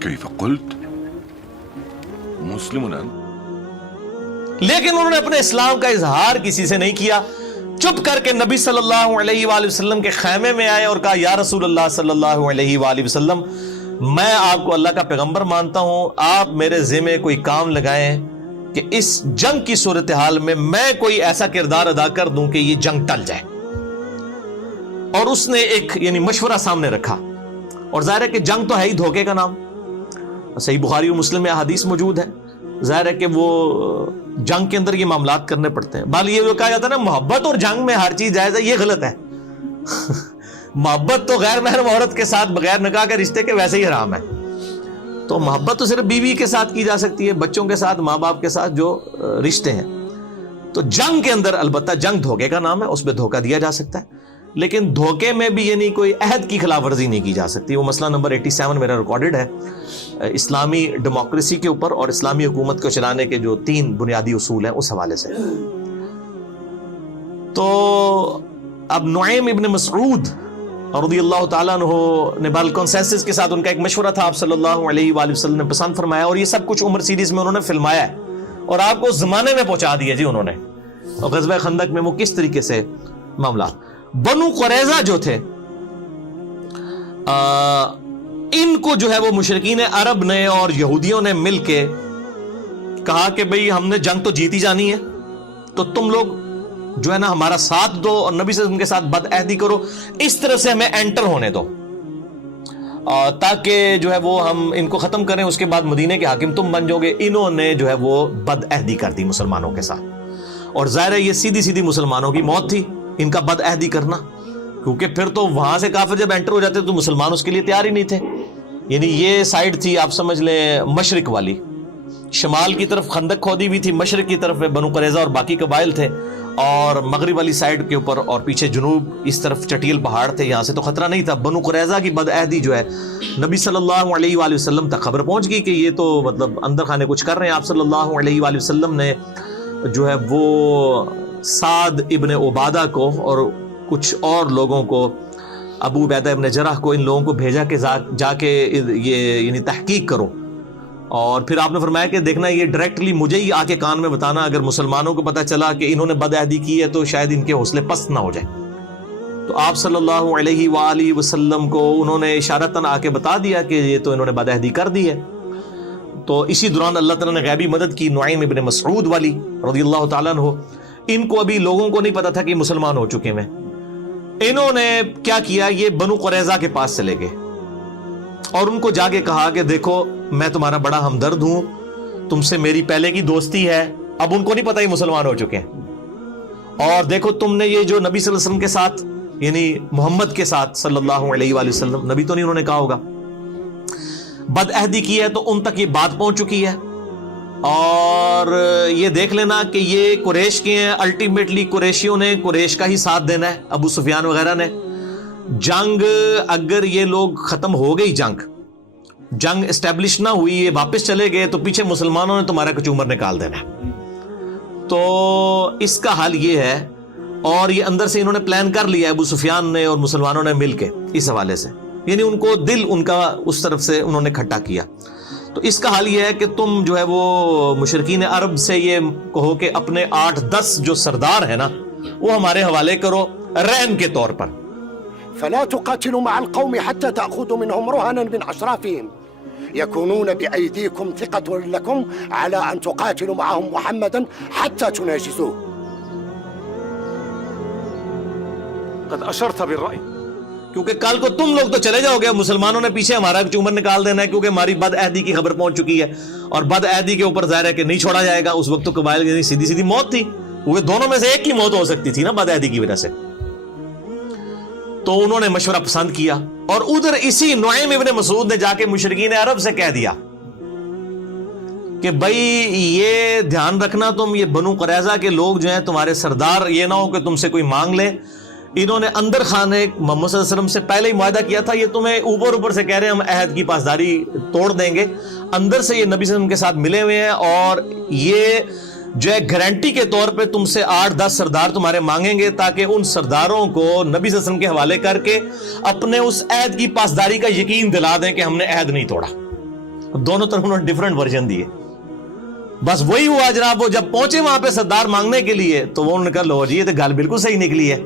كيف قلت؟ مسلم أنت؟ لیکن انہوں نے اپنے اسلام کا اظہار کسی سے نہیں کیا. چپ کر کے نبی صلی اللہ علیہ وآلہ وسلم کے خیمے میں آئے اور کہا یا رسول اللہ صلی اللہ علیہ وآلہ وسلم، میں آپ کو اللہ کا پیغمبر مانتا ہوں، آپ میرے ذمہ کوئی کام لگائیں کہ اس جنگ کی صورتحال میں کوئی ایسا کردار ادا کر دوں کہ یہ جنگ ٹل جائے. اور اس نے ایک یعنی مشورہ سامنے رکھا، اور ظاہر ہے کہ جنگ تو ہے ہی دھوکے کا نام. صحیح بخاری و مسلم میں احادیث موجود ہے. ظاہر ہے کہ وہ جنگ کے اندر یہ معاملات کرنے پڑتے ہیں. بال یہ جو کہا جاتا ہے نا محبت اور جنگ میں ہر چیز جائز ہے، یہ غلط ہے. محبت تو غیر محرم عورت کے ساتھ بغیر نکاح کے رشتے کے ویسے ہی حرام ہے. تو محبت تو صرف بیوی کے ساتھ کی جا سکتی ہے، بچوں کے ساتھ، ماں باپ کے ساتھ جو رشتے ہیں. تو جنگ کے اندر البتہ جنگ دھوکے کا نام ہے، اس پہ دھوکہ دیا جا سکتا ہے، لیکن دھوکے میں بھی یعنی کوئی عہد کی خلاف ورزی نہیں کی جا سکتی. وہ مسئلہ نمبر 87 میرا ریکارڈڈ ہے، اسلامی ڈیموکریسی کے اوپر اور اسلامی حکومت کو چلانے کے جو 3 بنیادی اصول ہیں اس حوالے سے. تو اب نعیم ابن مسعود رضی اللہ تعالیٰ عنہ نے بال کنسنسس کے ساتھ، ان کا ایک مشورہ تھا، آپ صلی اللہ علیہ وآلہ وسلم نے پسند فرمایا، اور یہ سب کچھ عمر سیریز میں انہوں نے فلمایا ہے اور آپ کو اس زمانے میں پہنچا دیا جی انہوں نے. اور غزوہ خندق میں وہ کس طریقے سے معاملات. بنو قریظہ جو تھے ان کو جو ہے وہ مشرکین عرب نے اور یہودیوں نے مل کے کہا کہ بھئی ہم نے جنگ تو جیتی جانی ہے، تو تم لوگ جو ہے نا ہمارا ساتھ دو اور نبی صلی اللہ علیہ وسلم کے ساتھ بد عہدی کرو، اس طرح سے ہمیں انٹر ہونے دو تاکہ جو ہے وہ ہم ان کو ختم کریں، اس کے بعد مدینے کے حاکم تم بن جاؤ گے. انہوں نے جو ہے وہ بد عہدی کر دی مسلمانوں کے ساتھ، اور ظاہر ہے یہ سیدھی سیدھی مسلمانوں کی موت تھی ان کا بد عہدی کرنا، کیونکہ پھر تو وہاں سے کافر جب انٹر ہو جاتے تو مسلمان اس کے لیے تیار ہی نہیں تھے. یعنی یہ سائیڈ تھی آپ سمجھ لیں مشرق والی، شمال کی طرف خندق کھودی ہوئی تھی، مشرق کی طرف بنو قریظہ اور باقی قبائل تھے، اور مغرب والی سائیڈ کے اوپر اور پیچھے جنوب اس طرف چٹیل پہاڑ تھے، یہاں سے تو خطرہ نہیں تھا. بنو قریظہ کی بد عہدی جو ہے نبی صلی اللہ علیہ وآلہ وسلم تک خبر پہنچ گئی کہ یہ تو مطلب اندر خانے کچھ کر رہے ہیں. آپ صلی اللہ علیہ وآلہ وسلم نے جو ہے وہ سعد ابن عبادہ کو اور کچھ اور لوگوں کو، ابو عبیدہ ابن جرح کو، ان لوگوں کو بھیجا کہ جا کے یہ یعنی تحقیق کرو. اور پھر آپ نے فرمایا کہ دیکھنا یہ ڈائریکٹلی مجھے ہی آ کے کان میں بتانا، اگر مسلمانوں کو پتہ چلا کہ انہوں نے بد عہدی کی ہے تو شاید ان کے حوصلے پست نہ ہو جائے. تو آپ صلی اللہ علیہ وآلہ وسلم کو انہوں نے اشارتاً آ کے بتا دیا کہ یہ تو انہوں نے بد عہدی کر دی ہے. تو اسی دوران اللہ تعالیٰ نے غیبی مدد کی نعیم ابن مسعود والی رضی اللہ تعالیٰ عنہ. ان کو ابھی لوگوں کو نہیں پتا تھا کہ مسلمان ہو چکے ہیں. انہوں نے کیا کیا، یہ بنو قریظہ کے پاس چلے گئے اور ان کو جا کے کہا کہ دیکھو میں تمہارا بڑا ہمدرد ہوں، تم سے میری پہلے کی دوستی ہے. اب ان کو نہیں پتا یہ مسلمان ہو چکے ہیں، اور دیکھو تم نے یہ جو نبی صلی اللہ علیہ وسلم کے ساتھ یعنی محمد کے ساتھ صلی اللہ علیہ وآلہ وسلم، نبی تو نہیں انہوں نے کہا ہوگا، بد عہدی کی ہے، تو ان تک یہ بات پہنچ چکی ہے. اور یہ دیکھ لینا کہ یہ قریش کے ہیں، الٹیمیٹلی قریشیوں نے قریش کا ہی ساتھ دینا ہے، ابو سفیان وغیرہ نے. جنگ اگر یہ لوگ ختم ہو گئی، جنگ اسٹیبلش نہ ہوئی، یہ واپس چلے گئے، تو پیچھے مسلمانوں نے تمہارا کچومر نکال دینا ہے. تو اس کا حل یہ ہے، اور یہ اندر سے انہوں نے پلان کر لیا ابو سفیان نے اور مسلمانوں نے مل کے اس حوالے سے، یعنی ان کو دل ان کا اس طرف سے انہوں نے کھٹا کیا. تو اس کا حل یہ ہے کہ تم جو ہے وہ مشرکین عرب سے یہ کہو کہ اپنے 8-10 جو سردار ہیں نا وہ ہمارے حوالے کرو رہن کے طور پر. فلا تقاتلوا مع القوم حتى تأخذوا منهم رهنا من أشرافهم يكونون بأيديكم ثقة لكم على أن تقاتلوا معهم محمدا حتى تناجزوه. قد أشرت بالرأي. کیونکہ کل کو تم لوگ تو چلے جاؤ گے, مسلمانوں نے پیچھے ہمارا چومر نکال دینا ہے, کیونکہ ہماری بد عہدی کی خبر پہنچ چکی ہے, اور بد عہدی کے اوپر ظاہر ہے کہ نہیں چھوڑا جائے گا. اس وقت تو قبائل کی سیدھی سیدھی موت تھی, کیونکہ دونوں میں سے ایک کی موت ہو سکتی تھی نا بد عہدی کی وجہ سے. تو انہوں نے مشورہ پسند کیا, اور ادھر اسی نعیم ابن مسعود نے جا کے مشرکین عرب سے کہہ دیا کہ بھائی یہ دھیان رکھنا, تم یہ بنو قریظہ کے لوگ جو ہیں تمہارے سردار, یہ نہ ہو کہ تم سے کوئی مانگ لے. انہوں نے اندر خانے محمد صلی اللہ علیہ وسلم سے پہلے ہی معاہدہ کیا تھا, یہ تمہیں اوپر سے کہہ رہے ہیں ہم عہد کی پاسداری توڑ دیں گے. اندر سے یہ نبی صلی اللہ علیہ وسلم کے ساتھ ملے ہوئے ہیں, اور یہ جو ہے گارنٹی کے طور پہ تم سے 8-10 سردار تمہارے مانگیں گے, تاکہ ان سرداروں کو نبی صلی اللہ علیہ وسلم کے حوالے کر کے اپنے اس عہد کی پاسداری کا یقین دلا دیں کہ ہم نے عہد نہیں توڑا. دونوں طرف انہوں نے ڈیفرنٹ ورژن دیے. بس وہی ہوا جناب, وہ جب پہنچے وہاں پہ سردار مانگنے کے لیے تو وہ انہوں نے کہا لو جی یہ تو گل بالکل صحیح نکلی ہے.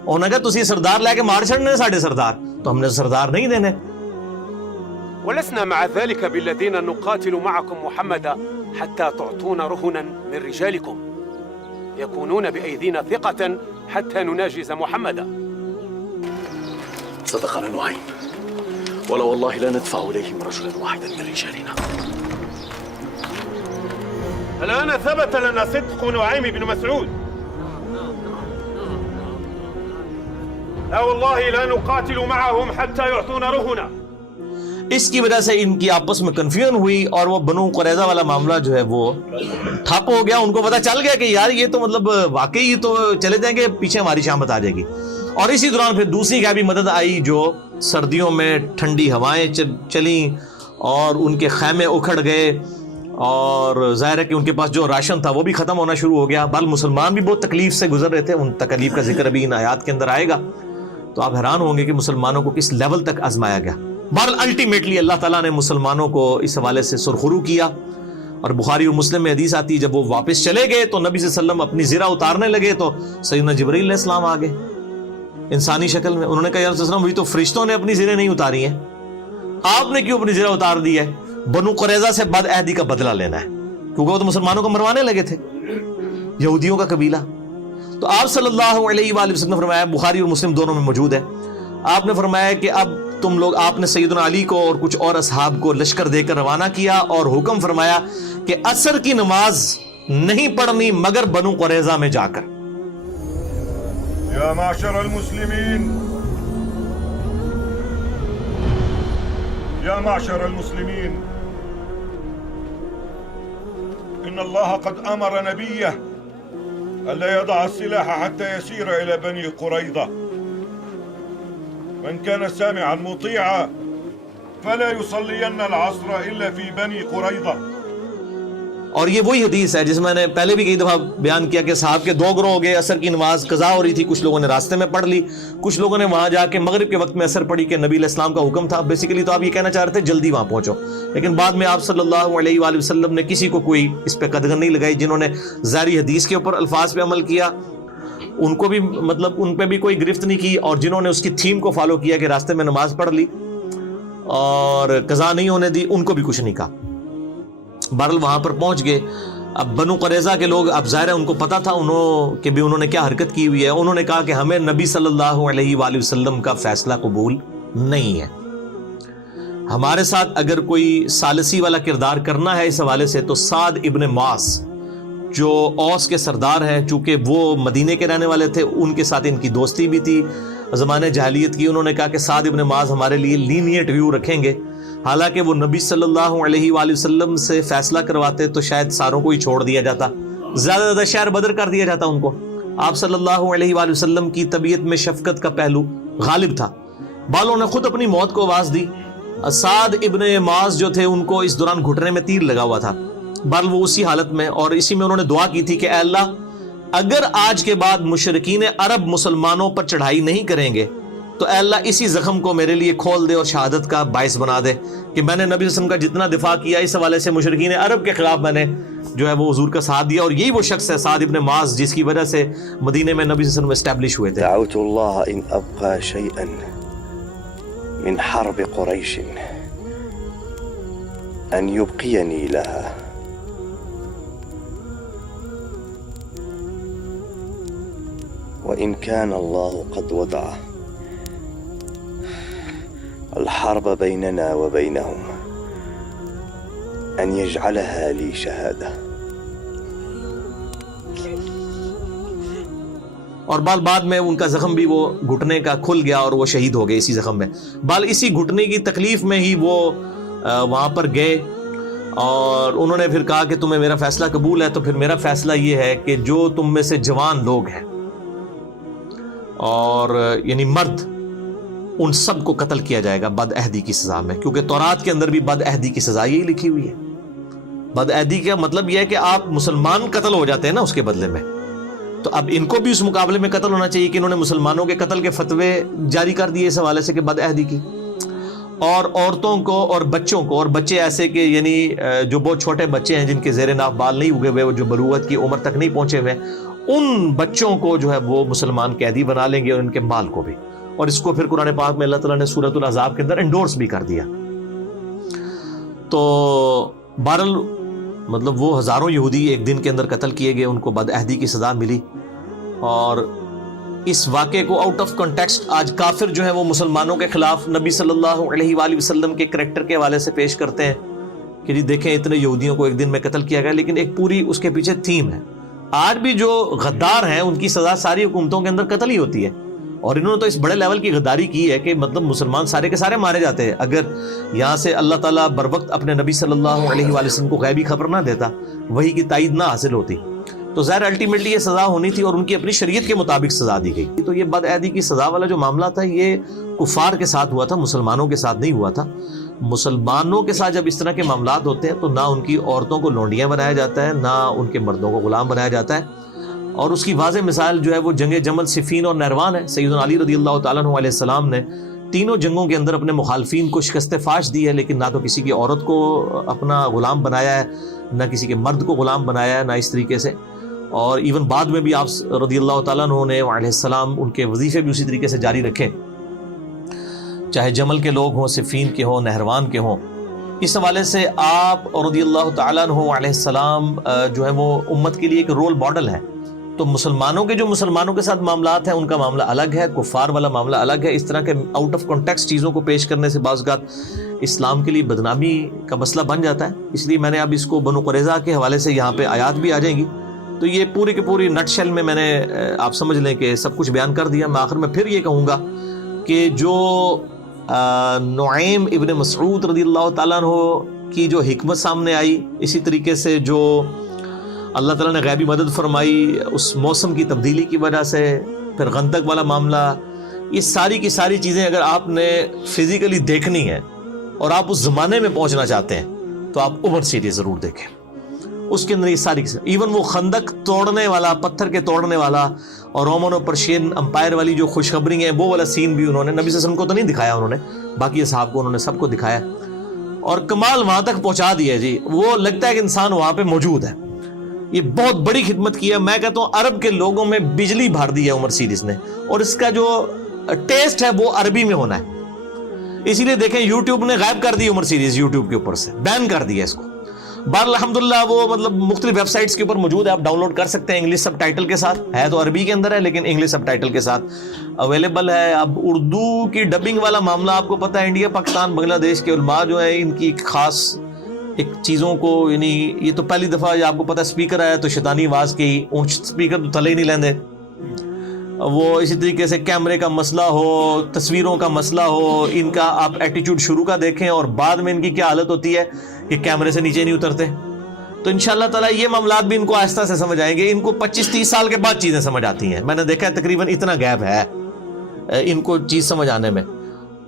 انہوں نے کہا تسی سردار لے کے مار چھڑنے ساڑھے سردار, تو ہم نے سردار نہیں دینے. ولسنا مع ذلك بالذين نقاتل معكم محمدا حتى تعطون رهنا من رجالكم يكونون بأيدينا ثقة حتى نناجز محمدا. صدقنا نعيم ولا والله لا ندفع إليهم رجلا واحدا من رجالنا. الآن ثبت لنا صدق نعيم بن مسعود. لا والله لا نقاتل معهم حتى يعطون رهنا. اس کی وجہ سے ان کی آپس میں کنفیوژن ہوئی, اور وہ بنو قریظہ والا معاملہ جو ہے وہ ٹھپ ہو گیا. ان کو پتہ چل گیا کہ یار یہ تو مطلب واقعی تو چلے جائیں گے, پیچھے ہماری شامت آ جائے گی. اور اسی دوران پھر دوسری غیبی مدد آئی, جو سردیوں میں ٹھنڈی ہوائیں چلیں اور ان کے خیمے اکھڑ گئے, اور ظاہر ہے کہ ان کے پاس جو راشن تھا وہ بھی ختم ہونا شروع ہو گیا. بل مسلمان بھی بہت تکلیف سے گزر رہے تھے, ان تکلیف کا ذکر ابھی ان آیات کے اندر آئے گا. تو آپ حیران ہوں گے کہ مسلمانوں کو کس لیول تک آزمایا گیا. بہرحال الٹیمیٹلی اللہ تعالیٰ نے مسلمانوں کو اس حوالے سے سرخرو کیا. اور بخاری اور مسلم میں حدیث آتی ہے, جب وہ واپس چلے گئے تو نبی صلی اللہ علیہ وسلم اپنی زرہ اتارنے لگے تو سیدنا جبرائیل علیہ السلام آ گئے انسانی شکل میں. انہوں نے کہا یا رسول اللہ وہی تو فرشتوں نے اپنی زرہیں نہیں اتاری ہیں, آپ نے کیوں اپنی زرہ اتار دی ہے؟ بنو قریظہ سے بد عہدی کا بدلہ لینا ہے, کیونکہ وہ تو مسلمانوں کو مروانے لگے تھے, یہودیوں کا قبیلہ. تو آپ صلی اللہ علیہ وآلہ وسلم نے فرمایا, بخاری اور مسلم دونوں میں موجود ہے, آپ نے فرمایا کہ اب تم لوگ, آپ نے سیدنا علی کو اور کچھ اور اصحاب کو لشکر دے کر روانہ کیا, اور حکم فرمایا کہ عصر کی نماز نہیں پڑھنی مگر بنو قریظہ میں جا کر. يا معشر المسلمين يا معشر المسلمين إن الله قد أمر نبيه ألا يضع السلاح حتى يسير إلى بني قريظة. من كان سامعا مطيعا فلا يصلين العصر إلا في بني قريظة. اور یہ وہی حدیث ہے جس میں نے پہلے بھی کئی دفعہ بیان کیا کہ صحاب کے 2 گروہ ہو گئے, عصر کی نماز قضا ہو رہی تھی, کچھ لوگوں نے راستے میں پڑھ لی, کچھ لوگوں نے وہاں جا کے مغرب کے وقت میں عصر پڑھی کہ نبی علیہ السلام کا حکم تھا. بیسیکلی تو آپ یہ کہنا چاہ رہے تھے جلدی وہاں پہنچو, لیکن بعد میں آپ صلی اللہ علیہ وآلہ وسلم نے کسی کو کوئی اس پہ قدغن نہیں لگائی. جنہوں نے ظاہری حدیث کے اوپر الفاظ پہ عمل کیا ان کو بھی مطلب ان پہ بھی کوئی گرفت نہیں کی, اور جنہوں نے اس کی تھیم کو فالو کیا کہ راستے میں نماز پڑھ لی اور قضا نہیں ہونے دی, ان کو بھی کچھ نہیں کہا. بہرحال وہاں پر پہنچ گئے. اب بنو قریظہ کے لوگ, اب ظاہر ہے ان کو پتا تھا انہوں نے کیا حرکت کی ہوئی ہے. انہوں نے کہا کہ ہمیں نبی صلی اللہ علیہ وآلہ وسلم کا فیصلہ قبول نہیں ہے, ہمارے ساتھ اگر کوئی ثالثی والا کردار کرنا ہے اس حوالے سے تو سعد ابن معاذ جو اوس کے سردار ہیں, چونکہ وہ مدینے کے رہنے والے تھے, ان کے ساتھ ان کی دوستی بھی تھی زمانے جاہلیت کی. انہوں نے کہا کہ سعد ابن معاذ ہمارے لیے لینیٹ ویو رکھیں گے, حالانکہ وہ نبی صلی اللہ علیہ وآلہ وسلم سے فیصلہ کرواتے تو شاید ساروں کو ہی چھوڑ دیا جاتا, زیادہ زیادہ شہر بدر کر دیا جاتا ان کو. آپ صلی اللہ علیہ وآلہ وسلم کی طبیعت میں شفقت کا پہلو غالب تھا. بالوں نے خود اپنی موت کو آواز دی. سعد ابن معاذ جو تھے ان کو اس دوران گھٹنے میں تیر لگا ہوا تھا, بہرحال وہ اسی حالت میں, اور اسی میں انہوں نے دعا کی تھی کہ اے اللہ اگر آج کے بعد مشرکین عرب مسلمانوں پر چڑھائی نہیں کریں گے تو اے اللہ اسی زخم کو میرے لیے کھول دے اور شہادت کا باعث بنا دے کہ میں نے نبی صلی اللہ علیہ وسلم کا جتنا دفاع کیا اس حوالے سے مشرکین عرب کے خلاف میں نے جو ہے وہ حضور کا ساتھ دیا. اور یہی وہ شخص ہے سعد ابن معاذ جس کی وجہ سے مدینے میں نبی صلی اللہ علیہ وسلم اسٹیبلش ہوئے تھے. دعوت اللہ ان ابقى شيئا من حرب قريش ان يبقيني لها وإن كان الله قد وضعه الحرب بيننا وبينهم أن يجعلها لي شهادة. اور بعد میں ان کا زخم بھی وہ گھٹنے کا کھل گیا اور وہ شہید ہو گئے اسی زخم میں. اسی گھٹنے کی تکلیف میں ہی وہ وہاں پر گئے اور انہوں نے پھر کہا کہ تمہیں میرا فیصلہ قبول ہے تو پھر میرا فیصلہ یہ ہے کہ جو تم میں سے جوان لوگ ہیں اور یعنی مرد، ان سب کو قتل کیا جائے گا بد عہدی کی سزا میں، کیونکہ تورات کے اندر بھی بد عہدی کی سزا یہی لکھی ہوئی ہے. بد عہدی کا مطلب یہ ہے کہ آپ مسلمان قتل ہو جاتے ہیں نا اس کے بدلے میں، تو اب ان کو بھی اس مقابلے میں قتل ہونا چاہیے کہ انہوں نے مسلمانوں کے قتل کے فتوے جاری کر دیے اس حوالے سے کہ بد عہدی کی. اور عورتوں کو اور بچوں کو، اور بچے ایسے کہ یعنی جو بہت چھوٹے بچے ہیں جن کے زیر ناف بال نہیں اگے ہوئے، جو بلوغت کی عمر تک نہیں پہنچے ہوئے، ان بچوں کو جو ہے وہ مسلمان قیدی بنا لیں گے اور ان کے مال کو بھی. اور اس کو پھر قرآن پاک میں اللہ تعالیٰ نے سورۃ الاحزاب کے اندر انڈورس بھی کر دیا. تو بہرحال مطلب وہ ہزاروں یہودی ایک دن کے اندر قتل کیے گئے، ان کو بد عہدی کی سزا ملی. اور اس واقعے کو آؤٹ آف کنٹیکسٹ آج کافر جو ہیں وہ مسلمانوں کے خلاف نبی صلی اللہ علیہ وآلہ وسلم کے کریکٹر کے حوالے سے پیش کرتے ہیں کہ جی دیکھیں اتنے یہودیوں کو ایک دن میں قتل کیا گیا، لیکن ایک پوری اس کے پیچھے تھیم ہے. آج بھی جو غدار ہیں ان کی سزا ساری حکومتوں کے اندر قتل ہی ہوتی ہے، اور انہوں نے تو اس بڑے لیول کی غداری کی ہے کہ مطلب مسلمان سارے کے سارے مارے جاتے ہیں. اگر یہاں سے اللہ تعالیٰ بر وقت اپنے نبی صلی اللہ علیہ وآلہ وسلم کو غیبی خبر نہ دیتا، وحی کی تائید نہ حاصل ہوتی، تو ظاہر الٹیمیٹلی یہ سزا ہونی تھی اور ان کی اپنی شریعت کے مطابق سزا دی گئی. تو یہ بد عہدی کی سزا والا جو معاملہ تھا یہ کفار کے ساتھ ہوا تھا، مسلمانوں کے ساتھ نہیں ہوا تھا. مسلمانوں کے ساتھ جب اس طرح کے معاملات ہوتے ہیں تو نہ ان کی عورتوں کو لونڈیاں بنایا جاتا ہے، نہ ان کے مردوں کو غلام بنایا جاتا ہے. اور اس کی واضح مثال جو ہے وہ جنگ جمل، صفین اور نہروان ہے. سیدنا علی رضی اللہ تعالیٰ عنہ علیہ السلام نے تینوں جنگوں کے اندر اپنے مخالفین کو شکست فاش دی ہے، لیکن نہ تو کسی کی عورت کو اپنا غلام بنایا ہے، نہ کسی کے مرد کو غلام بنایا ہے، نہ اس طریقے سے. اور ایون بعد میں بھی آپ رضی اللہ تعالیٰ عنہ نے علیہ السلام ان کے وظیفے بھی اسی طریقے سے جاری رکھے، چاہے جمل کے لوگ ہوں، صفین کے ہوں، نہروان کے ہوں. اس حوالے سے آپ رضی اللہ تعالیٰ عنہ علیہ السلام جو ہے وہ امت کے لیے ایک رول ماڈل ہے. تو مسلمانوں کے جو مسلمانوں کے ساتھ معاملات ہیں ان کا معاملہ الگ ہے، کفار والا معاملہ الگ ہے. اس طرح کے آؤٹ آف کانٹیکسٹ چیزوں کو پیش کرنے سے بعض اوقات اسلام کے لیے بدنامی کا مسئلہ بن جاتا ہے. اس لیے میں نے اب اس کو بنو قریظہ کے حوالے سے یہاں پہ آیات بھی آ جائیں گی، تو یہ پوری کی پوری نٹ شیل میں نے آپ سمجھ لیں کہ سب کچھ بیان کر دیا. میں آخر میں پھر یہ کہوں گا کہ جو نعیم ابن مسعود رضی اللہ تعالیٰ عنہ کی جو حکمت سامنے آئی، اسی طریقے سے جو اللہ تعالیٰ نے غیبی مدد فرمائی اس موسم کی تبدیلی کی وجہ سے، پھر خندق والا معاملہ، یہ ساری کی ساری چیزیں اگر آپ نے فزیکلی دیکھنی ہے اور آپ اس زمانے میں پہنچنا چاہتے ہیں تو آپ عمر سیریز ضرور دیکھیں. اس کے اندر یہ ساری ایون وہ خندق توڑنے والا، پتھر کے توڑنے والا اور رومن اور پرشین امپائر والی جو خوشخبری ہیں وہ والا سین بھی انہوں نے نبی صلی اللہ علیہ وسلم کو تو نہیں دکھایا، انہوں نے باقی اصحاب کو انہوں نے سب کو دکھایا اور کمال وہاں تک پہنچا دیا. جی وہ لگتا ہے کہ انسان وہاں پہ موجود ہے. یہ بہت بڑی خدمت کی ہے. میں کہتا ہوں عرب کے لوگوں میں بجلی بھر دی ہے عمر سیریز نے، اور اس کا جو ٹیسٹ ہے وہ عربی میں ہونا ہے. اسی لیے دیکھیں یوٹیوب نے غائب کر دی عمر سیریز، یوٹیوب کے اوپر سے بین کر دیا اس کو. بہر الحمدللہ وہ مطلب مختلف ویب سائٹس کے اوپر موجود ہے، آپ ڈاؤن لوڈ کر سکتے ہیں انگلش سب ٹائٹل کے ساتھ. ہے تو عربی کے اندر ہے لیکن انگلش سب ٹائٹل کے ساتھ اویلیبل ہے. اب اردو کی ڈبنگ والا معاملہ آپ کو پتہ ہے، انڈیا پاکستان بنگلہ دیش کے علماء جو ہیں ان کی ایک خاص ایک چیزوں کو، یعنی یہ تو پہلی دفعہ آپ کو پتہ اسپیکر آیا تو شیطانی آواز کی اونچ اسپیکر تو تھلے ہی نہیں لیندے. وہ اسی طریقے سے کیمرے کا مسئلہ ہو، تصویروں کا مسئلہ ہو، ان کا آپ ایٹیچیوڈ شروع کا دیکھیں اور بعد میں ان کی کیا حالت ہوتی ہے کہ کیمرے سے نیچے نہیں اترتے. تو انشاءاللہ تعالیٰ یہ معاملات بھی ان کو آہستہ سے سمجھ آئیں گے. ان کو 25-30 سال کے بعد چیزیں سمجھ آتی ہیں. میں نے دیکھا ہے تقریباً اتنا گیپ ہے ان کو چیز سمجھ آنے میں.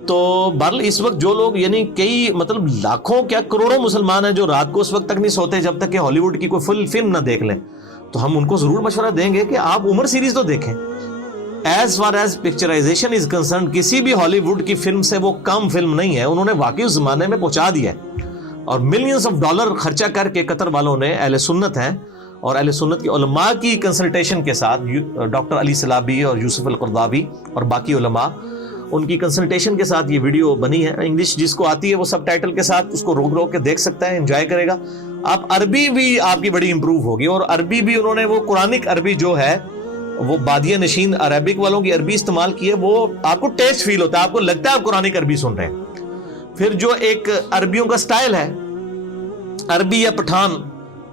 تو بہرحال اس وقت جو لوگ یعنی کئی مطلب لاکھوں کیا کروڑوں مسلمان ہیں جو رات کو اس وقت تک نہیں سوتے جب تک کہ ہالی ووڈ کی کوئی فل فلم نہ دیکھ لیں، تو ہم ان کو ضرور مشورہ دیں گے کہ آپ عمر سیریز تو دیکھیں. As far as picturisation is concerned کسی بھی ہالی ووڈ کی فلم سے وہ کم فلم نہیں ہے. انہوں نے واقعی اس زمانے میں پہنچا دیا ہے اور ملینز آف ڈالر خرچہ کر کے قطر والوں نے اہل سنت ہیں اور اہل سنت کے علماء کی کنسلٹیشن کے ساتھ، ڈاکٹر علی سلابی اور یوسف القرضاوی اور باقی علماء، ان کی کنسلٹیشن کے ساتھ یہ ویڈیو بنی ہے. انگلش جس کو آتی ہے وہ سب ٹائٹل کے ساتھ اس کو روک کے دیکھ سکتا ہے، انجوائے کرے گا. آپ عربی بھی آپ کی بڑی امپروو ہوگی، اور عربی بھی انہوں نے وہ قرآنک عربی جو ہے وہ بادیہ نشین عربک والوں کی عربی استعمال کی ہے، وہ آپ کو ٹیسٹ فیل ہوتا ہے، آپ کو لگتا ہے آپ قرآنک عربی سن رہے ہیں. پھر جو ایک عربیوں کا سٹائل ہے، عربی یا پٹھان،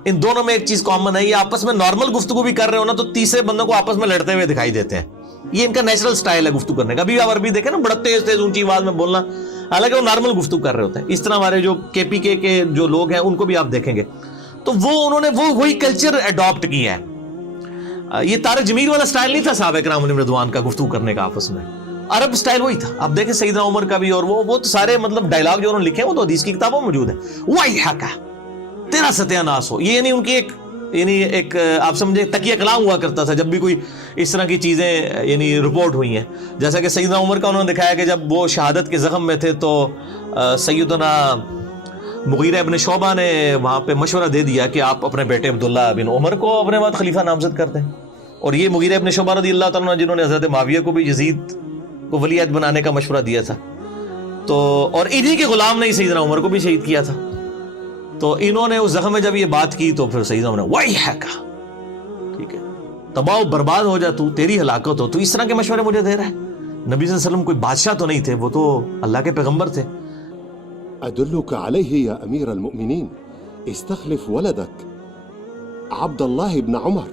ان دونوں میں ایک چیز کامن ہے، یہ آپس میں نارمل گفتگو بھی کر رہے ہو نا تو تیسرے بندوں کو آپس میں لڑتے ہوئے دکھائی دیتے ہیں. یہ ان کا نیچرل سٹائل ہے گفتگو کرنے کا. ابھی آپ عربی دیکھیں نا، بڑا تیز تیز اونچی آواز میں بولنا، حالانکہ وہ نارمل گفتگو کر رہے ہوتے ہیں. اس طرح ہمارے جو KPK کے جو لوگ ہیں ان کو بھی آپ دیکھیں گے تو انہوں نے وہی کلچر اڈاپٹ کیا ہے. یہ طارق جمیل والا سٹائل نہیں تھا صحابہ کرام علیہم رضوان کا گفتگو کرنے کا آپس میں، عرب سٹائل وہی تھا. آپ دیکھیں سیدنا عمر کا بھی، اور وہ تو سارے مطلب ڈائلاگ جو انہوں نے لکھے ہیں وہ تو حدیث کی کتابوں میں موجود ہے. وَيْحَكَ تیرا ستیہ ناس ہو. یہ یعنی ان کی ایک آپ سمجھے تکیہ کلام ہوا کرتا تھا جب بھی کوئی اس طرح کی چیزیں یعنی رپورٹ ہوئی ہیں. جیسا کہ سیدنا عمر کا انہوں نے دکھایا کہ جب وہ شہادت کے زخم میں تھے تو سیدنا مغیرہ ابن شعبہ نے وہاں پہ مشورہ دے دیا کہ آپ اپنے بیٹے عبداللہ بن عمر کو اپنے بعد خلیفہ نامزد کر دیں. اور یہ مغیرہ ابن شعبہ رضی اللہ تعالیٰ عنہ جنہوں نے حضرت معاویہ کو بھی یزید کو ولی عہد بنانے کا مشورہ دیا تھا، تو اور انہی کے غلام نے سیدنا عمر کو بھی شہید کیا تھا. تو انہوں نے اس زخم میں جب یہ بات کی تو پھر سیدنا عمر نے وَيْحَكَ، ٹھیک ہے تباہ و برباد ہو جا تو، تیری ہلاکت ہو، تو اس طرح کے مشورے مجھے دے رہا ہے. نبی صلی اللہ علیہ وسلم کوئی بادشاہ تو نہیں تھے، وہ تو اللہ کے پیغمبر تھے. أدلك عليه يا أمير المؤمنين، استخلف ولدك عبد الله بن عمر.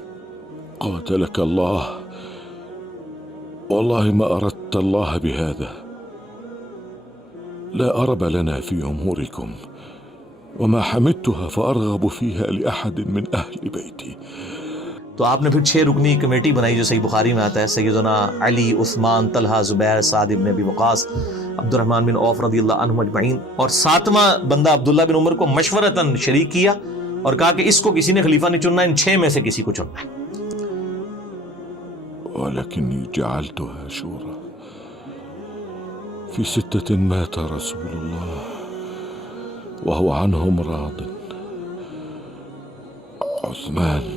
قاتلك الله، والله ما أردت الله بهذا. لا أرب لنا في أموركم، وما حمدتها فأرغب فيها لأحد من أهل بيتي. تو آپ نے پھر 6 رکنی کمیٹی بنائی جو صحیح بخاری میں آتا ہے، سیدنا علی، عثمان، طلحہ، زبیر، سعد بن ابی وقاص، عبد الرحمن بن عوف رضی اللہ عنہم اجمعین، اور 7واں بندہ عبداللہ بن عمر کو مشورتاً شریک کیا اور کہا کہ اس کو کسی نے خلیفہ نہیں چننا، ان 6 میں سے کسی کو چننا ہے. ولكني جعلتها شورى. في 6 مات رسول الله وهو عنهم راض: عثمان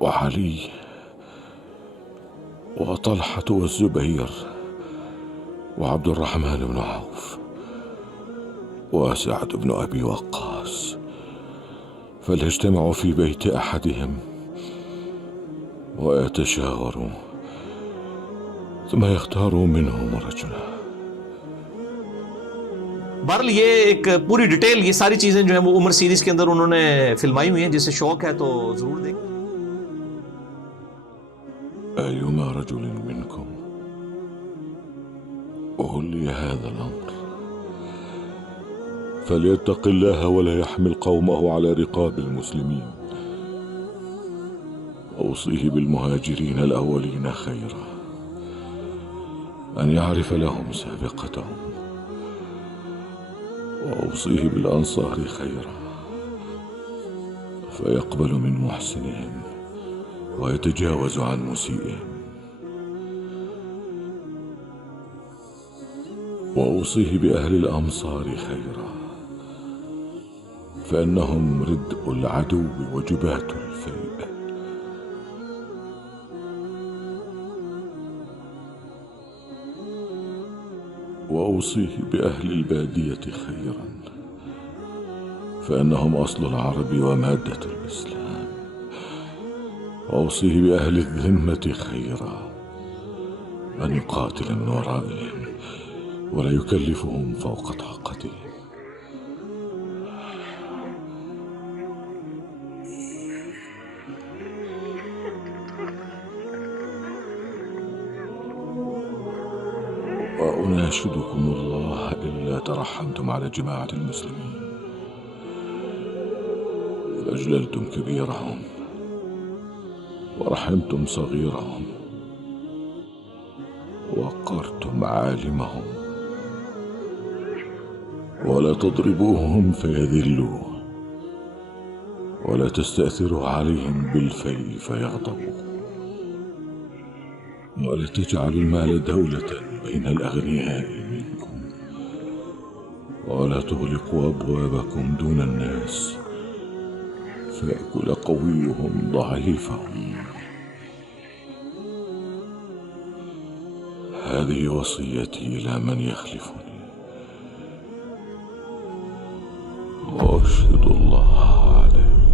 وعلي وطلحة والزبير وعبد الرحمن بن عوف وسعد بن أبي وقاص. فليجتمعوا في بيت أحدهم ويتشاوروا ثم يختاروا منهم رجلا. بہرحال یہ ایک پوری ڈیٹیل، یہ ساری چیزیں جو ہیں وہ عمر سیریز کے اندر انہوں نے فلمائی ہوئی ہیں، جسے شوق ہے تو ضرور دیکھیں. أيما رجل منكم أولي هذا الأمر فليتق الله ولا يحمل قومه على رقاب المسلمين. أوصيه بالمهاجرين الأولين خيرا أن يعرف لهم سابقتهم، وأوصيه بالأنصار خيرا فيقبل من محسنهم ويتجاوز عن مسيئهم، وأوصيه بأهل الأمصار خيرا فإنهم ردء العدو وجبات الفيء. وأوصيه بأهل البادية خيرا فإنهم أصل العرب ومادة الإسلام. وأوصيه بأهل الذمة خيرا أن يقاتل من ورائهم ولا يكلفهم فوق طاقتهم. وأناشدكم الله إلا ترحمتم على جماعة المسلمين فأجللتم كبيرهم ورحمتم صغيرهم ووقرتم عالمهم، ولا تضربوهم فيذلوا ولا تستأثروا عليهم بالفيء فيغضبوا، ولا تجعلوا المال دولة بين الأغنياء منكم، ولا تغلقوا أبوابكم دون الناس فيأكل قويهم ضعيفهم. هذه وصيتي إلى من يخلفني، وأشهد الله عليه.